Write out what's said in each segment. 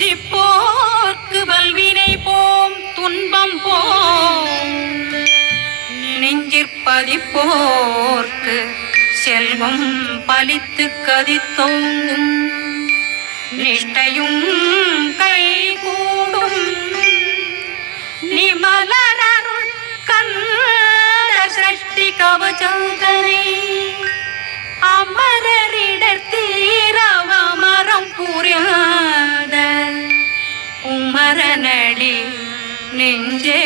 துஞ்சிப்போர்க்கு வல்வினை போம் துன்பம் போம். நினைஞ்சிற்பதிப்போர்க்கு செல்வம் பலித்து கதித்தோங்கும். நிஷ்டையும் கை கூடும் நிமலனருள் கந்த சஷ்டி கவச்சந்தனை அமரரிடத்தீரவமரம் புரியார் சரணடி நெஞ்சே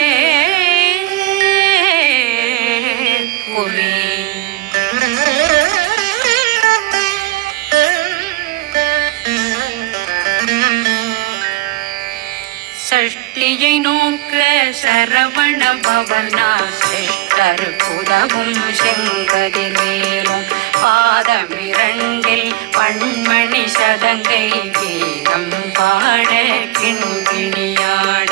சஷ்டியை நோக்க சரவண பவனா சிஷ்டர் புதவும் செங்கதில் மேலும் பாதமிரண்டில் பண்மணி சதங்கை கீதம் பாட கிண்கிணியாட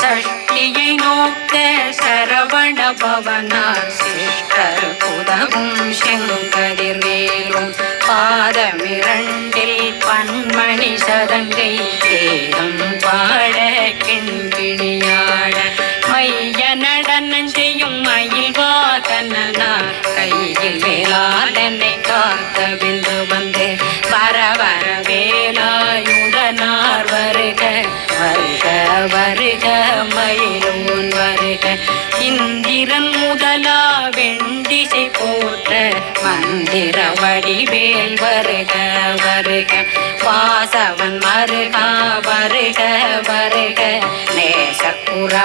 சஷ்டியை நோக்க சரவண பவனார் சிஷ்டர் புதவும் செங்கதிர் வேலும் பாதமிரண்டில் பன்மணி சதங்கை கேதம் பாட கிண்கிணியாட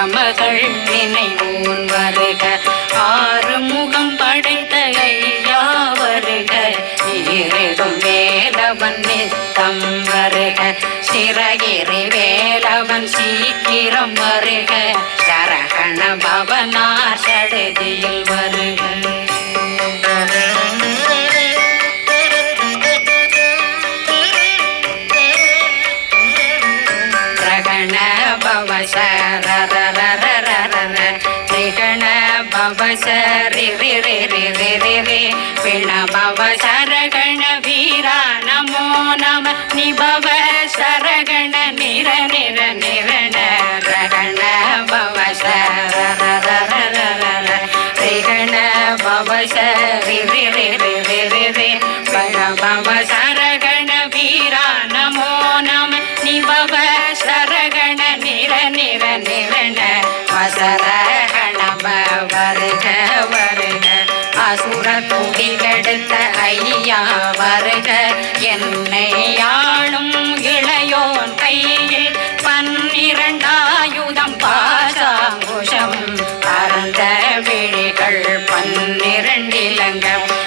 தமகள் நினைவோன் வருக ஆறு முகம் படைத்த ஐயா வருக இறுதும் வேலவன் நித்தம் வருக. சிறகிரி வேலவன் சீக்கிரம் வருக. சரகண பவனா இரண்டிலங்க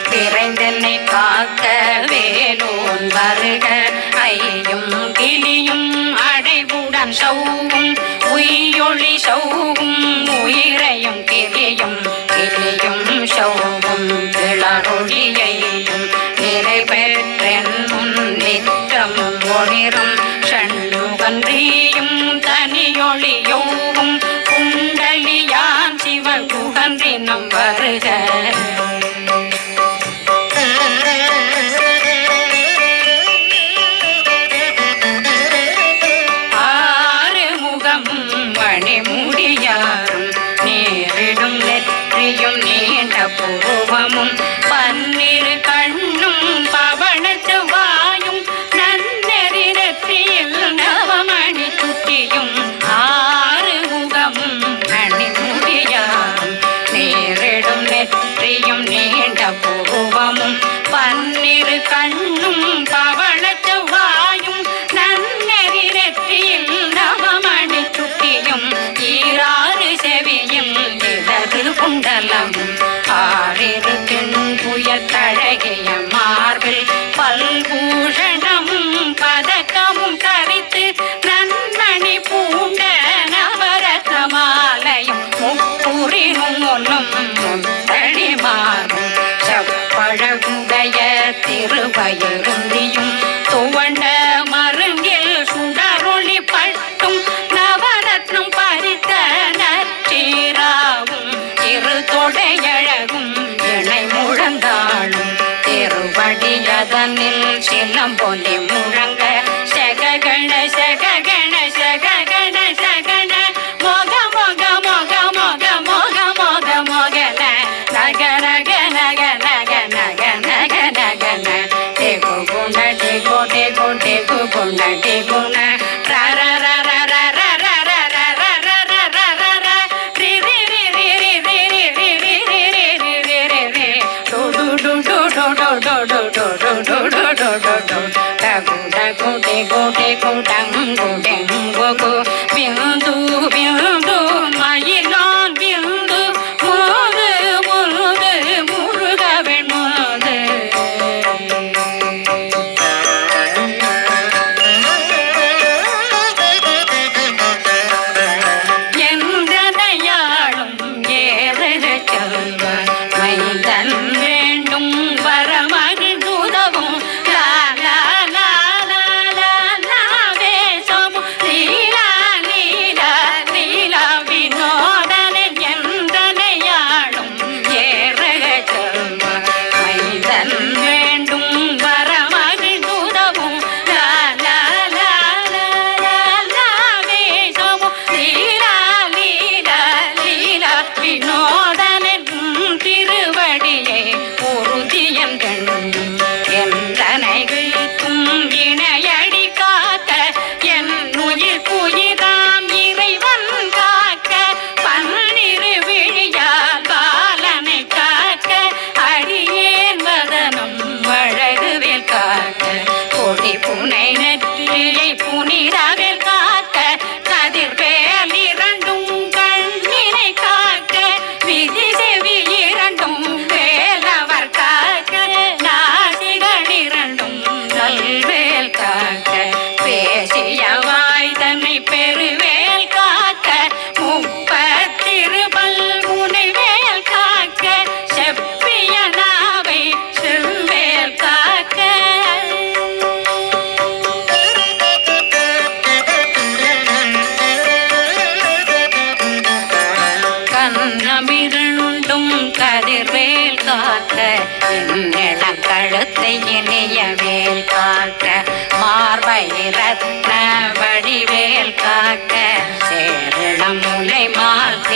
திரைந்தனை காக்க வேலோன் வருக. ஐயும் கிளியும் அடைவுடன் சௌ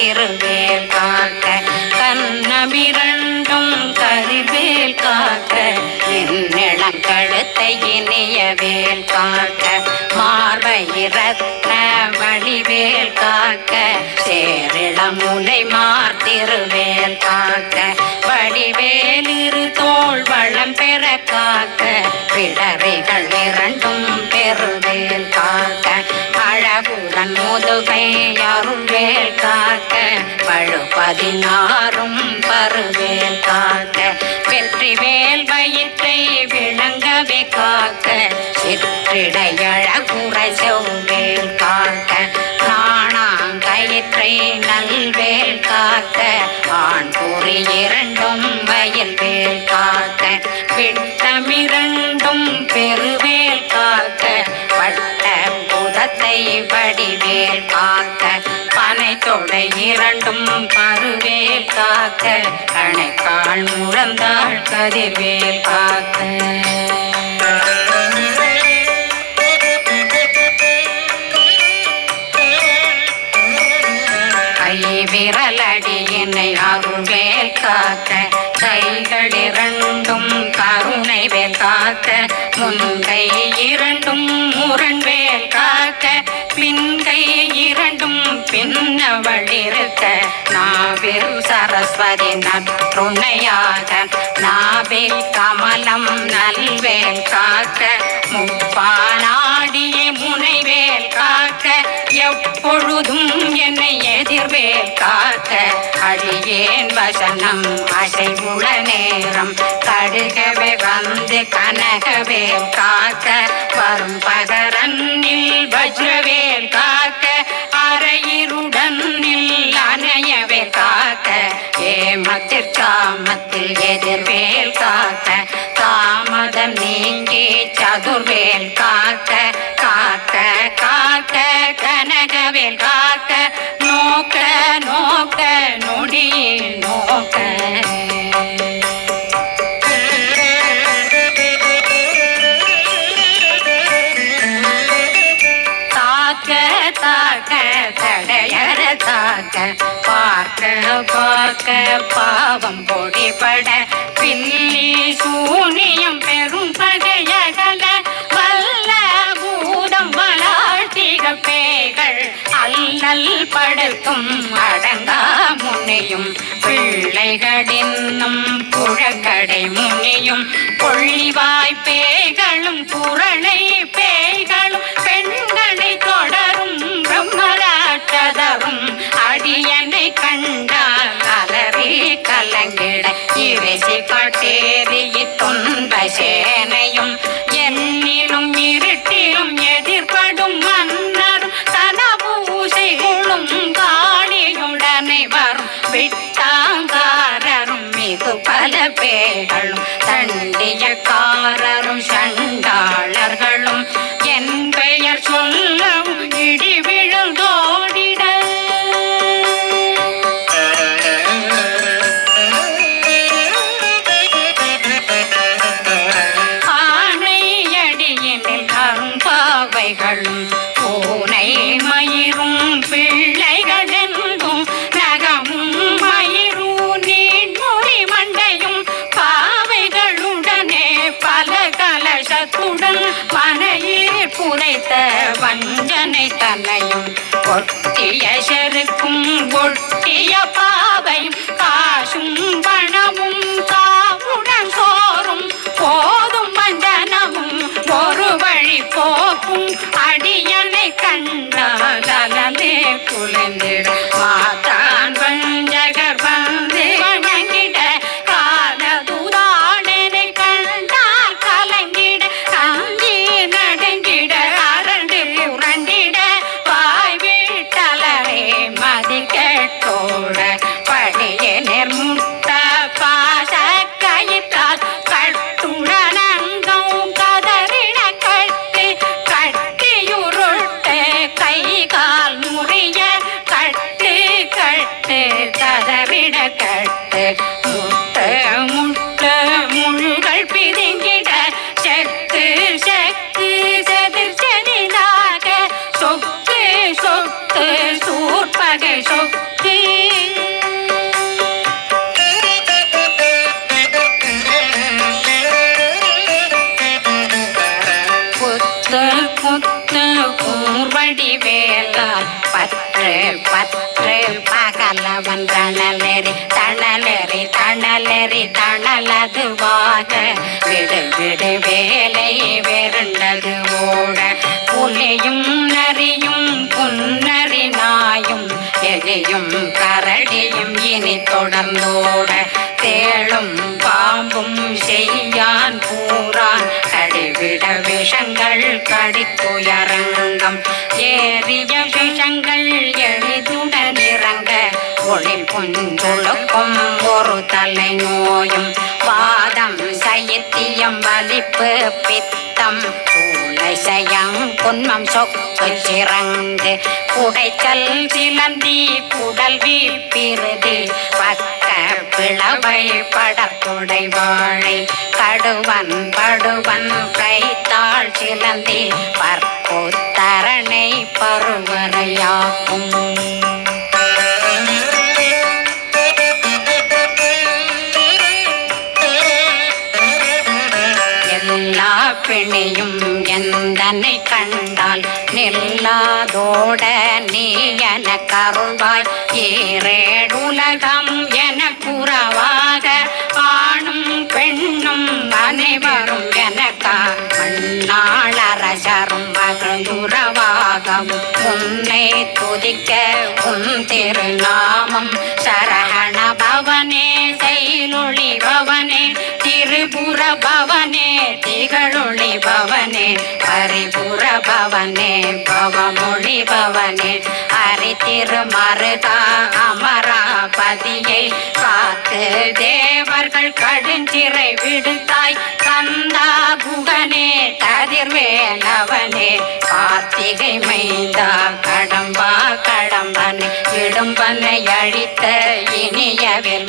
கருவேல் காக்க. கண்ணமிரண்டும் கருவேல் காக்க. என்னிடம் கழுத்தை இனியவேல் காக்க. மார்பயிரத்த வழிவேல் காக்க. சேரிளம் முனை மார்த்திருவேல் காக்க. வடிவேலிரு தோல் வளம் பெற காக்க. பிடரைகள் இரண்டும் பெருவேல் காக்க. அழகுடன் முதுகை அருள்வேல் காக்க. பதினாறும் பருவேல் காக்க வெற்றி வேல் வயிற்றை விளங்கவே காக்க சிற்றிடையழகுரை செவ்வேல் காக்க நாணாங்கயிற்றை நல்வேல் காக்க ஆண் கூறி இரண்டும் வயல் வேல் காக்க விட்டமிரண்டும் பெருவேல் காக்க வட்ட புதத்தை வடிவேல் காக்க. அலை இரண்டும் பருவேல் காக்க அணைக்கால் முழந்தாள் கதிர்வேல் காக்க. விரலடியினை அருள்வேல் காக்க கைகள் இரண்டும் கருணை வேல் காக்க முன்கை இரண்டும் முரண்வேல் காக்க. பின்கை இரண்டும் பின்னவளிருக்க நாவிரு சரஸ்வதி நற்றுணையாக நாவில் கமலம் நல்வேல் காக்க முப்பானாடிய முனைவேல் காக்க எப்பொழுதும் என்னை எதிர்வேல் காக்க அழியேன் வசனம் அசைவுள நேரம் கடுகவே வந்து கனகவேல் காக்க. பார்க்க பாவம் பொடிபட பில்லி சூனியம் பெரும் பகையகல வல்ல பூதம் வளாழ்த்திக பேகள் அல்லல் படுத்தும் அடங்கா முனையும் பிள்ளைகளின்னும் புழக்கடை முனையும் கொள்ளிவாய்ப்பேகளும் புரணை இறைசி காட்டேறி துன்ப சேனையும் வஞ்சனை தலையும் ஒட்டிய செருக்கும் ஒட்டிய பா தணலதுவாக விடு விடு வேலை வெருண்டது ஓட. புலியும் நரியும் புன்னறி நாயும் எதையும் கரடியும் இனி தொடர்ந்தோட. தேளும் பாம்பும் செய்யான் கூறான் கடிவிட விஷங்கள் கடித்துயரங்கம். ஏறிய விஷங்கள் எளிதுடன் இறங்க ஒளி புஞ்சுழுக்கும் ஒரு தலை நோயும். வாதம் சயத்தியம் வலிப்பு பித்தம் சூளை சயம் புன்மம் சொக்கு சிறந்து குடைச்சல் சிலந்தி குடல் வீப்பிருதி பக்க பிளவை படத்துடை வாழை கடுவன் படுவன் கைத்தாள் சிலந்தி பற்போத்தரணை பருவரையாக்கும். பிணியும் எந்தனை கண்டால் நில்லாதோட நீ என கருள்வாய். ஈரேடுலகம் பரிபுர பவனே பவமொழி பவனே. ஹரி திருமருகா அமராபதியை காத்து தேவர்கள் கடுஞ்சிறை விடுத்தாய். கந்தா புகனே கதிர்வேலவனே. கார்த்திகை மைந்தா கடம்பா கடம்பன். இடும்பனை அழித்த இனியவில்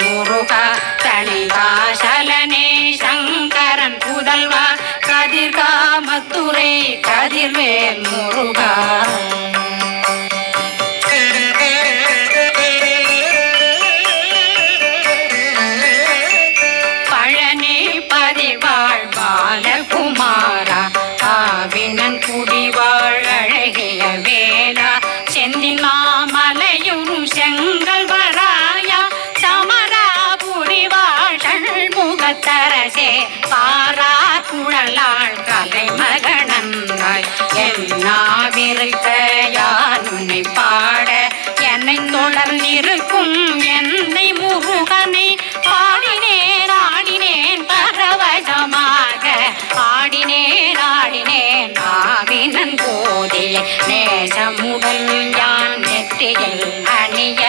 அணிய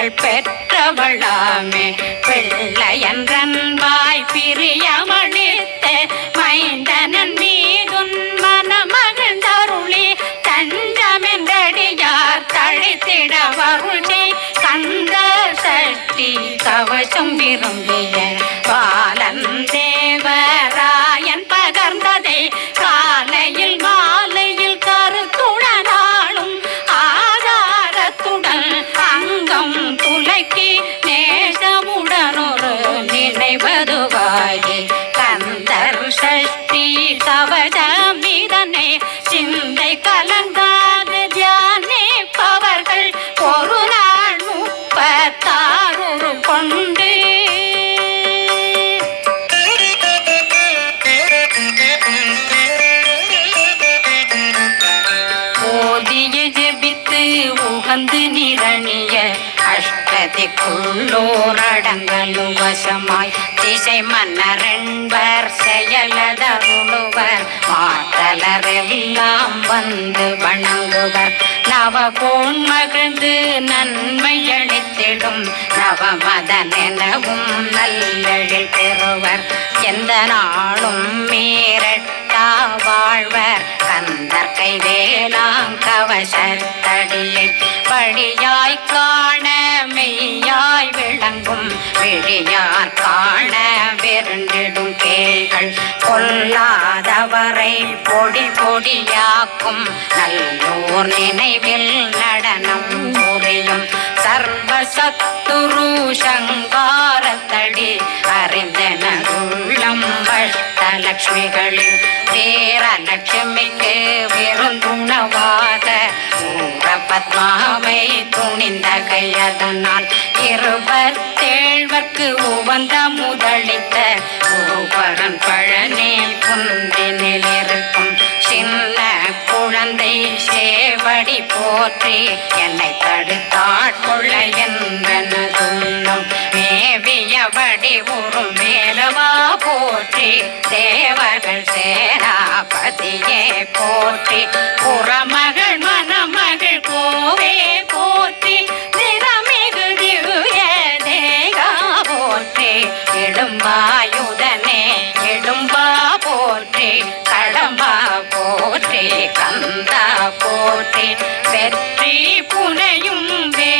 குறமகள் பெற்றவளாமே. பிள்ளையன்றன்பாய் பிரியமளித்த மைந்தனன் மீதுன் மனமகிழ்ந்தருளி தஞ்சமென்றடியார் தழைத்திட வருளி கந்த சஷ்டி கவசம் விரும்பிய முப்பத்தாறு கொண்டு. ஓதிய ஜெபித்து உகந்து நிரணிய அஷ்டதிக்குள்ளோரடங்கலும் வசமாய் திசை மன்னரென்பர் செயலதருளுவர். மாற்றலரெல்லாம் வந்து வணங்குவர். நவகோன் மகிழ்ந்து நன்மை நவமத நவமதனெனவும் நல்லெழில் பெறுவர். எந்த நாளும் மீறட்டா வாழ்வர். கந்தர் கைவேலாம் கவசத்தடியை படியாய் காண மெய்யாய் விளங்கும். விழியார் காண விருண்டிடும் கேள்கள் கொல்லாதவரை பொடி பொடியாக்கும். நல்லோர் நினைவில் நடனம் புரியும் சத்துரு சங்காரத்தடி அறிந்தன அறிந்தனருள்ளம் அஷ்டலக்ஷ்மிகளின் வீர லட்சுமிக்கு விருந்துணவாத பத்மாவை துணிந்த கையதனால் இருபத்தேழ்வர்க்கு உவந்த முதலித்த. ஊபரன் பழனி குந்தினில் இருக்கும் தந்தை சேவடி போற்றி. என்னை தடுத்தாட்கொள்ள என்பனதுள்ளம் மேவியபடி ஒரு மேலவா போற்றி. தேவர்கள் சேனாபதியே போற்றி. புறமகள் கந்தா போற்றேன் வெற்றி புனையும் வே